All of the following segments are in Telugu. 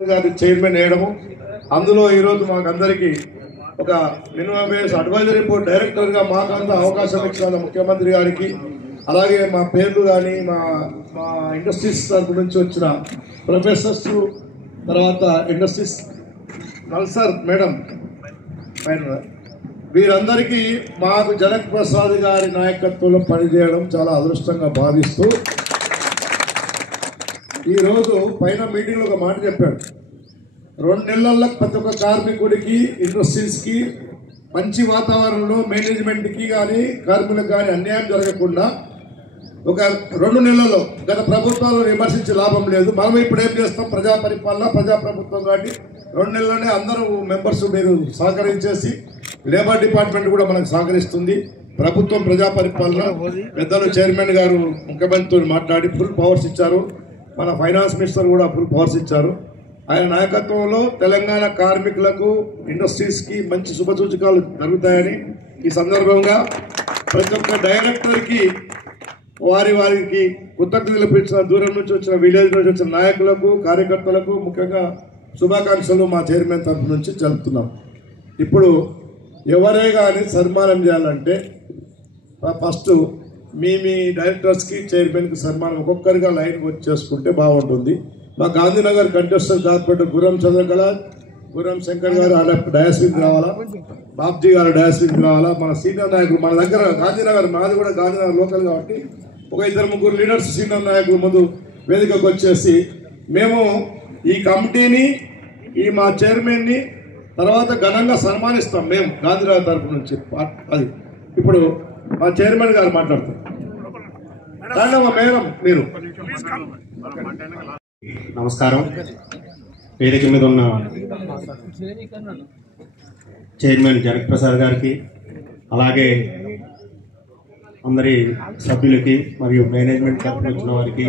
గారి చైర్మన్ వేయడము, అందులో ఈరోజు మాకందరికీ ఒక మినిమం వేజ్ అడ్వైజరీ బోర్డ్ డైరెక్టర్గా మాకంతా అవకాశం ఇచ్చిన ముఖ్యమంత్రి గారికి, అలాగే మా పేర్లు కానీ మా మా ఇండస్ట్రీస్ తరపు నుంచి వచ్చిన ప్రొఫెసర్స్, తర్వాత ఇండస్ట్రీస్ నల్సర్ మేడం వీరందరికీ మాకు జనక్ ప్రసాద్ గారి నాయకత్వంలో పనిచేయడం చాలా అదృష్టంగా భావిస్తూ, ఈరోజు పైన మీటింగ్లో ఒక మాట చెప్పాడు. 2 నెలల్లో ప్రతి ఒక్క కార్మికుడికి, ఇండస్ట్రీస్కి మంచి వాతావరణంలో మేనేజ్మెంట్కి కానీ కార్మికులకు కానీ అన్యాయం జరగకుండా ఒక 2 నెలల్లో, గత ప్రభుత్వాలను విమర్శించే లాభం లేదు, మనం ఇప్పుడు ఏం చేస్తాం, ప్రజా పరిపాలన ప్రజాప్రభుత్వం కాబట్టి 2 నెలల్లోనే అందరూ మెంబర్స్ మీరు సహకరించేసి, లేబర్ డిపార్ట్మెంట్ కూడా మనకు సహకరిస్తుంది. ప్రభుత్వం ప్రజా పరిపాలన పెద్దలు చైర్మన్ గారు ముఖ్యమంత్రితో మాట్లాడి ఫుల్ పవర్స్ ఇచ్చారు. మన ఫైనాన్స్ మినిస్టర్ కూడా ఫుల్ పవర్స్ ఇచ్చారు. ఆయన నాయకత్వంలో తెలంగాణ కార్మికులకు, ఇండస్ట్రీస్కి మంచి శుభసూచకాలు జరుగుతాయని ఈ సందర్భంగా ప్రతి ఒక్క డైరెక్టర్కి వారికి కృతజ్ఞతలు ఇచ్చిన, దూరం నుంచి వచ్చిన, విలేజ్ నుంచి వచ్చిన నాయకులకు, కార్యకర్తలకు ముఖ్యంగా శుభాకాంక్షలు మా చైర్మన్ తరఫు నుంచి జరుపుతున్నాం. ఇప్పుడు ఎవరే కానీ సన్మానం చేయాలంటే ఫస్ట్ మీ డైరెక్టర్స్కి, చైర్మన్కి సన్మానం ఒక్కొక్కరిగా లైన్ వచ్చి చేసుకుంటే బాగుంటుంది. మా గాంధీనగర్ కంటెస్టర్ కార్పొరేటర్ గుర్రం చంద్రకళ, గుర్రం శంకర్ గారు డయాస్విక్ రావాలా, బాబ్జీ గారు డయాస్విక్ రావాలా, మన సీనియర్ నాయకులు మన దగ్గర గాంధీనగర్, మాది కూడా గాంధీనగర్ లోకల్ కాబట్టి ఒక 2-3 లీడర్స్ సీనియర్ నాయకులు ముందు వేదికకు వచ్చేసి మేము ఈ కమిటీని, ఈ మా చైర్మన్ని తర్వాత ఘనంగా సన్మానిస్తాం మేము గాంధీనగర్ తరఫు నుంచి. అది ఇప్పుడు మా చైర్మన్ గారు మాట్లాడతారు. మేడం మీరు. నమస్కారం. వేదిక మీద ఉన్న చైర్మన్ జనక్ ప్రసాద్ గారికి, అలాగే అందరి సభ్యులకి మరియు మేనేజ్మెంట్ తరఫున వచ్చిన వారికి,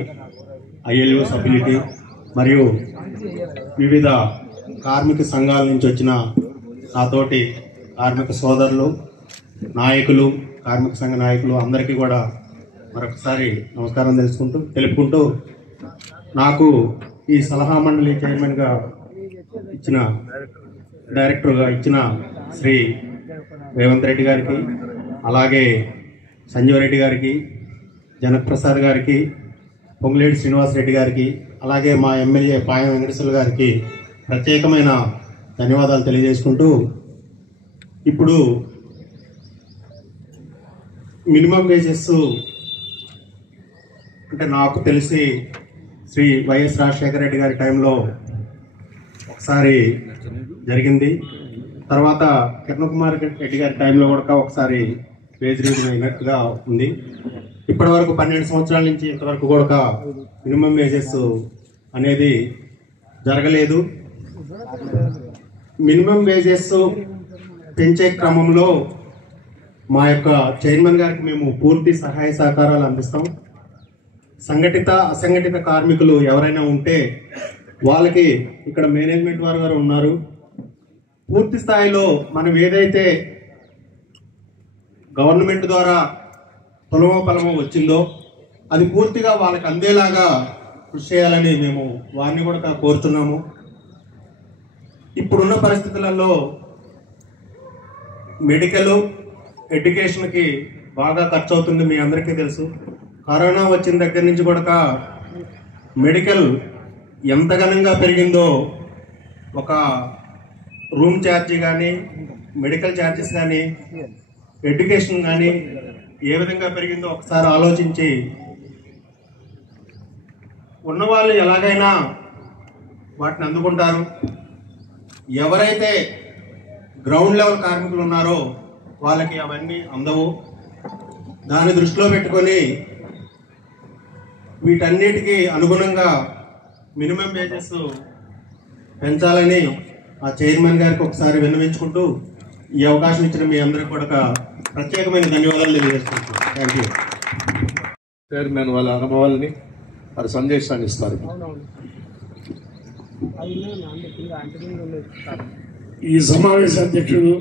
ఐఎల్ఓ సభ్యులకి మరియు వివిధ కార్మిక సంఘాల నుంచి వచ్చిన నాతోటి కార్మిక సోదరులు, నాయకులు, కార్మిక సంఘ నాయకులు అందరికీ కూడా మరొకసారి నమస్కారం తెలుపుకుంటూ నాకు ఈ సలహా మండలి చైర్మన్గా ఇచ్చిన, డైరెక్టర్గా ఇచ్చిన శ్రీ రేవంత్ రెడ్డి గారికి, అలాగే సంజీవ్ రెడ్డి గారికి, జనక్ ప్రసాద్ గారికి, పొంగులేటి శ్రీనివాస్ రెడ్డి గారికి, అలాగే మా ఎమ్మెల్యే పాయం వెంకటేశ్వర గారికి ప్రత్యేకమైన ధన్యవాదాలు తెలియజేసుకుంటూ, ఇప్పుడు మినిమం వేజెస్ అంటే నాకు తెలిసి శ్రీ వైఎస్ రాజశేఖర రెడ్డి గారి టైంలో ఒకసారి జరిగింది. తర్వాత కిరణ్ కుమార్ రెడ్డి గారి టైంలో కూడా ఒకసారి వేజ్ రివిజన్ అయినట్టుగా ఉంది. ఇప్పటి వరకు 12 సంవత్సరాల నుంచి ఇంతవరకు కూడా మినిమం వేజెస్ అనేది జరగలేదు. మినిమం వేజెస్ పెంచే క్రమంలో మా యొక్క చైర్మన్ గారికి మేము పూర్తి సహాయ సహకారాలు అందిస్తాం. సంఘటిత, అసంఘటిత కార్మికులు ఎవరైనా ఉంటే వాళ్ళకి ఇక్కడ మేనేజ్మెంట్ వారు గారు ఉన్నారు. పూర్తి స్థాయిలో మనం ఏదైతే గవర్నమెంట్ ద్వారా పొలమో వచ్చిందో అది పూర్తిగా వాళ్ళకి అందేలాగా కృషి చేయాలని మేము వారిని కూడా కోరుతున్నాము. ఇప్పుడున్న పరిస్థితులలో మెడికల్, ఎడ్యుకేషన్కి బాగా ఖర్చు అవుతుంది, మీ అందరికీ తెలుసు. కరోనా వచ్చిన దగ్గర నుంచి కూడా మెడికల్ ఎంత ఘనంగా పెరిగిందో, ఒక రూమ్ ఛార్జీ కానీ, మెడికల్ ఛార్జెస్ కానీ, ఎడ్యుకేషన్ కానీ ఏ విధంగా పెరిగిందో ఒకసారి ఆలోచించి, ఉన్నవాళ్ళు ఎలాగైనా వాటిని అందుకుంటారు. ఎవరైతే గ్రౌండ్ లెవెల్ కార్మికులు ఉన్నారో వాళ్ళకి అవన్నీ అందవు. దాన్ని దృష్టిలో పెట్టుకొని వీటన్నిటికీ అనుగుణంగా మినిమం వేజెస్ పెంచాలని ఆ చైర్మన్ గారికి ఒకసారి విన్నవించుకుంటూ ఈ అవకాశం ఇచ్చిన మీ అందరికీ కూడా ప్రత్యేకమైన ధన్యవాదాలు తెలియజేస్తున్నాను. Thank you. చైర్మన్ వాళ్ళ అనుభవాలని, వారి సందేశాన్ని ఇస్తారు. ఈ సమావేశ అధ్యక్షుడు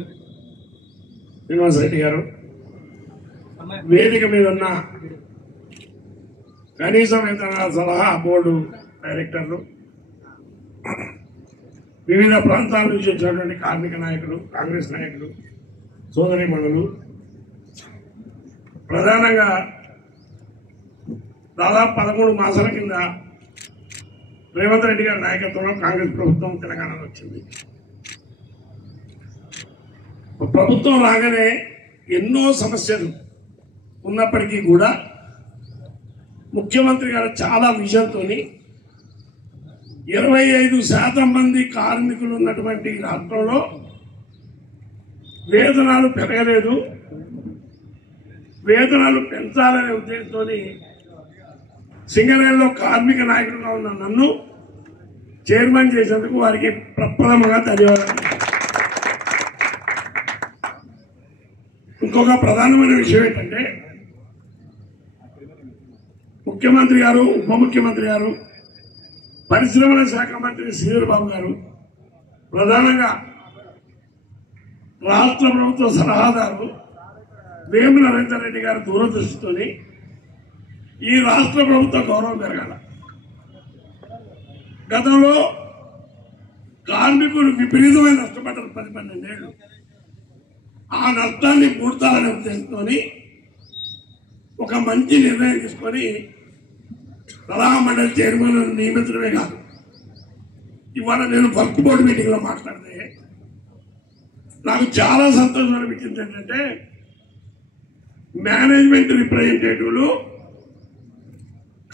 శ్రీనివాస్ రెడ్డి గారు, వేదిక మీద ఉన్న కనీస వేతన సలహా బోర్డు డైరెక్టర్లు, వివిధ ప్రాంతాల నుంచి వచ్చినటువంటి కార్మిక నాయకులు, కాంగ్రెస్ నాయకులు, సోదరీమణులు, ప్రధానంగా దాదాపు 13 మాసాల కింద రేవంత్ రెడ్డి గారి నాయకత్వంలో కాంగ్రెస్ ప్రభుత్వం తెలంగాణలో వచ్చింది. ప్రభుత్వం రాగానే ఎన్నో సమస్యలు ఉన్నప్పటికీ కూడా ముఖ్యమంత్రి గారు చాలా విజన్తో 25% మంది కార్మికులు ఉన్నటువంటి రాష్ట్రంలో వేతనాలు పెరగలేదు, వేతనాలు పెంచాలనే ఉద్దేశంతో సింగరేణిలో కార్మిక నాయకుడిగా ఉన్న నన్ను చైర్మన్ చేసేందుకు వారికి ప్రప్రథమంగా ధన్యవాదాలు. ఇంకొక ప్రధానమైన విషయం ఏంటంటే ముఖ్యమంత్రి గారు, ఉప ముఖ్యమంత్రి గారు, పరిశ్రమల శాఖ మంత్రి శ్రీధర్ బాబు గారు, ప్రధానంగా రాష్ట్ర ప్రభుత్వ సలహాదారు వేముల నరేందర్ రెడ్డి గారు దూరదృష్టితో ఈ రాష్ట్ర ప్రభుత్వ గౌరవం పెరగాల. గతంలో కార్మికులు విపరీతమైన నష్టపడ్డారు 10-12 ఏళ్ళు. ఆ నష్టాన్ని పూడ్చాలనే ఉద్దేశంతో ఒక మంచి నిర్ణయం తీసుకొని సలహా మండలి చైర్మన్ నియమించడమే కాదు, ఇవాళ నేను వర్క్ బోర్డు మీటింగ్ లో మాట్లాడితే నాకు చాలా సంతోషం అనిపించింది. ఏంటంటే మేనేజ్మెంట్ రిప్రజెంటేటివ్లు,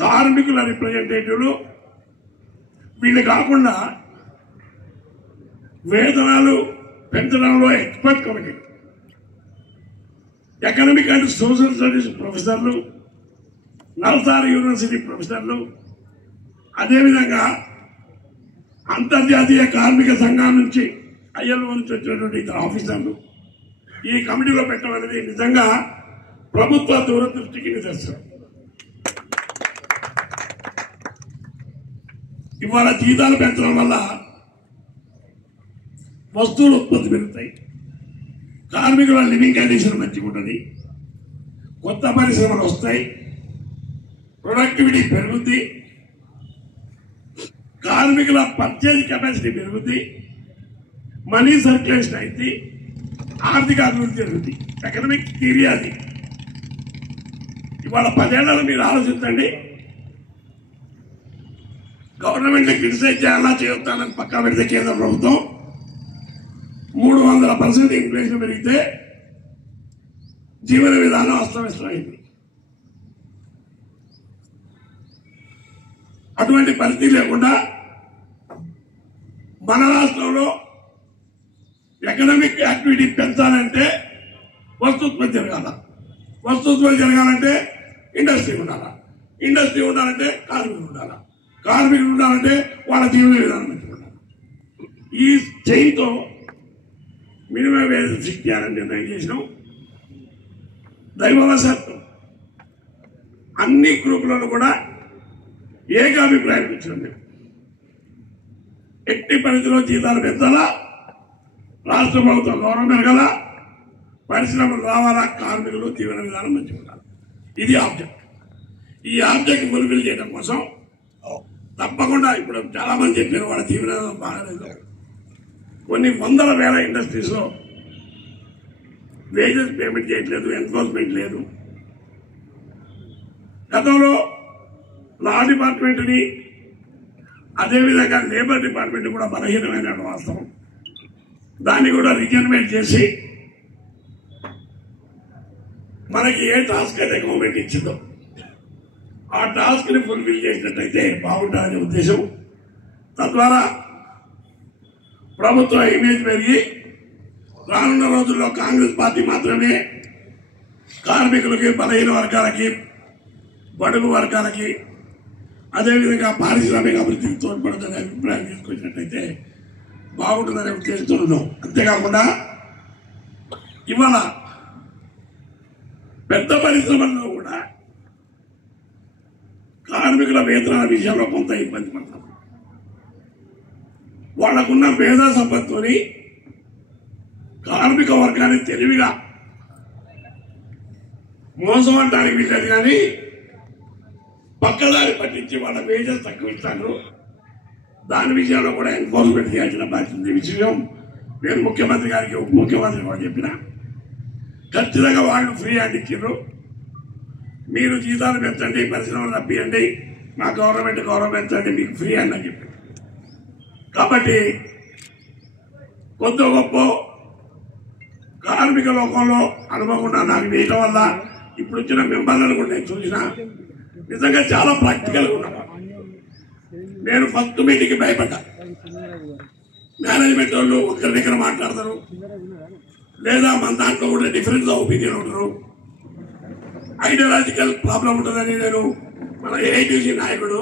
కార్మికుల రిప్రజెంటేటివ్లు, వీళ్ళు కాకుండా వేతనాలు పెంచడంలో expert committee, economic and social studies ప్రొఫెసర్లు, నల్సార్ యూనివర్సిటీ ప్రొఫెసర్లు, అదేవిధంగా అంతర్జాతీయ కార్మిక సంఘం నుంచి ILO నుంచి వచ్చినటువంటి ఇతర ఆఫీసర్లు ఈ కమిటీలో పెట్టడం అనేది నిజంగా ప్రభుత్వ దూరదృష్టికి నిదర్శనం. ఇవాళ జీతాలు పెంచడం వల్ల వస్తువులు ఉత్పత్తి పెరుగుతాయి, కార్మికుల లివింగ్ కండిషన్ మంచిగా ఉంటుంది, కొత్త పరిశ్రమలు వస్తాయి, ప్రొడక్టివిటీ పెరుగుద్ది, కార్మికుల పర్చేజ్ కెపాసిటీ పెరుగుద్ది, మనీ సర్క్యులేషన్ అయింది, ఆర్థిక అభివృద్ధి జరుగుతుంది. ఎకనామిక్ థియరీ అది. ఇవాళ 10 ఏళ్లలో మీరు ఆలోచించండి, గవర్నమెంట్ క్రిటిసైజ్ చేయాలా చేయొద్దానని పక్కా పెడితే కేంద్ర ప్రభుత్వం 300% ఇన్ఫ్లేషన్ పెరిగితే జీవన విధానం అస్తవ్యస్తమైంది. అటువంటి పరిస్థితి లేకుండా మన రాష్ట్రంలో ఎకనామిక్ యాక్టివిటీ పెంచాలంటే వస్తుత్పత్తి జరగాల, వస్తుత్పత్తి జరగాలంటే ఇండస్ట్రీ ఉండాలా, ఇండస్ట్రీ ఉండాలంటే కార్మికులు ఉండాలా, కార్మికులు ఉండాలంటే వాళ్ళ జీవన విధానం ఉండాలి. ఈ చైన్తో మినిమం వేజ్ చేయాలని నిర్ణయం చేసినాం. దైవవశాత్తు అన్ని గ్రూపులను కూడా ఏకాభిప్రాయం ఇచ్చినాం. మేము ఎట్టి పరిధిలో జీతాలు పెంచాలా, రాష్ట్ర ప్రభుత్వం గౌరవం పెరగాల, పరిశ్రమలు రావాలా, కార్మికులు జీవన విధానం మంచిగా ఉండాలి. ఇది ఆబ్జెక్ట్. ఈ ఆబ్జెక్ట్ ఫుల్ఫిల్ చేయడం కోసం తప్పకుండా ఇప్పుడు చాలా మంది చెప్పారు వాళ్ళ జీవన విధానం బాగాలేదు. కొన్ని 100,000 ఇండస్ట్రీస్ లో వేజెస్ పేమెంట్ చేయట్లేదు, ఎన్ఫోర్స్మెంట్ లేదు. గతంలో లా డిపార్ట్మెంట్ ని అదేవిధంగా లేబర్ డిపార్ట్మెంట్ కూడా బలహీనమైన వాస్తవం. దాన్ని కూడా రిజర్వేట్ చేసి మనకి ఏ టాస్క్ అయితే గవర్నమెంట్ ఇచ్చిందో ఆ టాస్క్ ని ఫుల్ఫిల్ చేసినట్టయితే బాగుంటుందనే ఉద్దేశం. తద్వారా ప్రభుత్వ ఇమేజ్ పెరిగి రానున్న రోజుల్లో కాంగ్రెస్ పార్టీ మాత్రమే కార్మికులకి, బలహీన వర్గాలకి, బడుగు వర్గాలకి, అదేవిధంగా పారిశ్రామిక అభివృద్ధికి తోడ్పడుతుందనే అభిప్రాయం తీసుకొచ్చినట్టయితే బాగుంటుందనే ఉద్దేశంతో ఉన్నాం. అంతేకాకుండా ఇవాళ పెద్ద పరిశ్రమల్లో కూడా కార్మికుల వేతనాల విషయంలో కొంత ఇబ్బంది పడతాం. వాళ్లకున్న పేద సంపత్తుని కార్మిక వర్గాన్ని తెలివిగా మోసం అంటానికి వీళ్ళది కానీ పక్కదారి పట్టించి వాళ్ళ వేజెస్ తక్కువ ఇస్తాను, దాని విషయంలో కూడా ఎన్ఫోర్స్మెంట్ చేయాల్సిన బాధ్యత విషయం నేను ముఖ్యమంత్రి గారికి ఉప ముఖ్యమంత్రి కూడా చెప్పిన ఖచ్చితంగా వాళ్ళు ఫ్రీ హ్యాండ్ ఇచ్చారు. మీరు జీతాలు పెంచండి, పరిశ్రమలు రప్పియండి, మా గవర్నమెంట్ పెంచండి, మీకు ఫ్రీ హ్యాండ్ అని చెప్పి. కాబట్టి కొంత గొప్ప కార్మిక లోకంలో అనుభవం ఉన్న నాకు వేయటం వల్ల ఇప్పుడు వచ్చిన మెంబర్లను కూడా నేను చూసిన నిజంగా చాలా ప్రాక్టికల్గా ఉన్నా. నేను ఫస్ట్ మీటింగ్కి భయపడ్డా. మేనేజ్మెంట్ వాళ్ళు ఒకరి దగ్గర మాట్లాడతారు, లేదా మన దాంట్లో కూడా డిఫరెన్స్ ఆఫ్ ఒపీనియన్ ఉంటారు, ఐడియాలజికల్ ప్రాబ్లం ఉంటుందని నేను మన ఏఐటీసీ నాయకుడు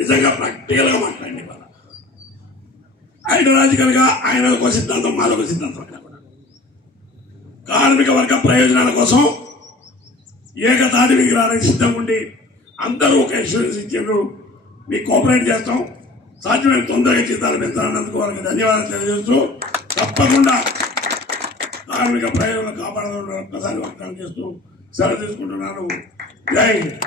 నిజంగా ప్రాక్టికల్గా మాట్లాడండి. మన ఐడియాలజికల్ గా ఆయన ఒక సిద్ధాంతం, మాదొక సిద్ధాంతం. కార్మిక వర్గ ప్రయోజనాల కోసం ఏకతాటి విగ్రహానికి సిద్ధంగా ఉండి అందరూ ఒక ఇన్సూరెన్స్ ఇచ్చారు. మీకు కోఆపరేట్ చేస్తాం, సాధ్యమైన తొందరగా జీతాలు పెంచాలన్నందుకు వాళ్ళకి ధన్యవాదాలు తెలియజేస్తూ తప్పకుండా కార్మిక ప్రయోజనాలు కాపాడాలని ఒక్కసారి వాగ్దానం చేస్తూ సెలవు తీసుకుంటున్నాను. జై హింద్.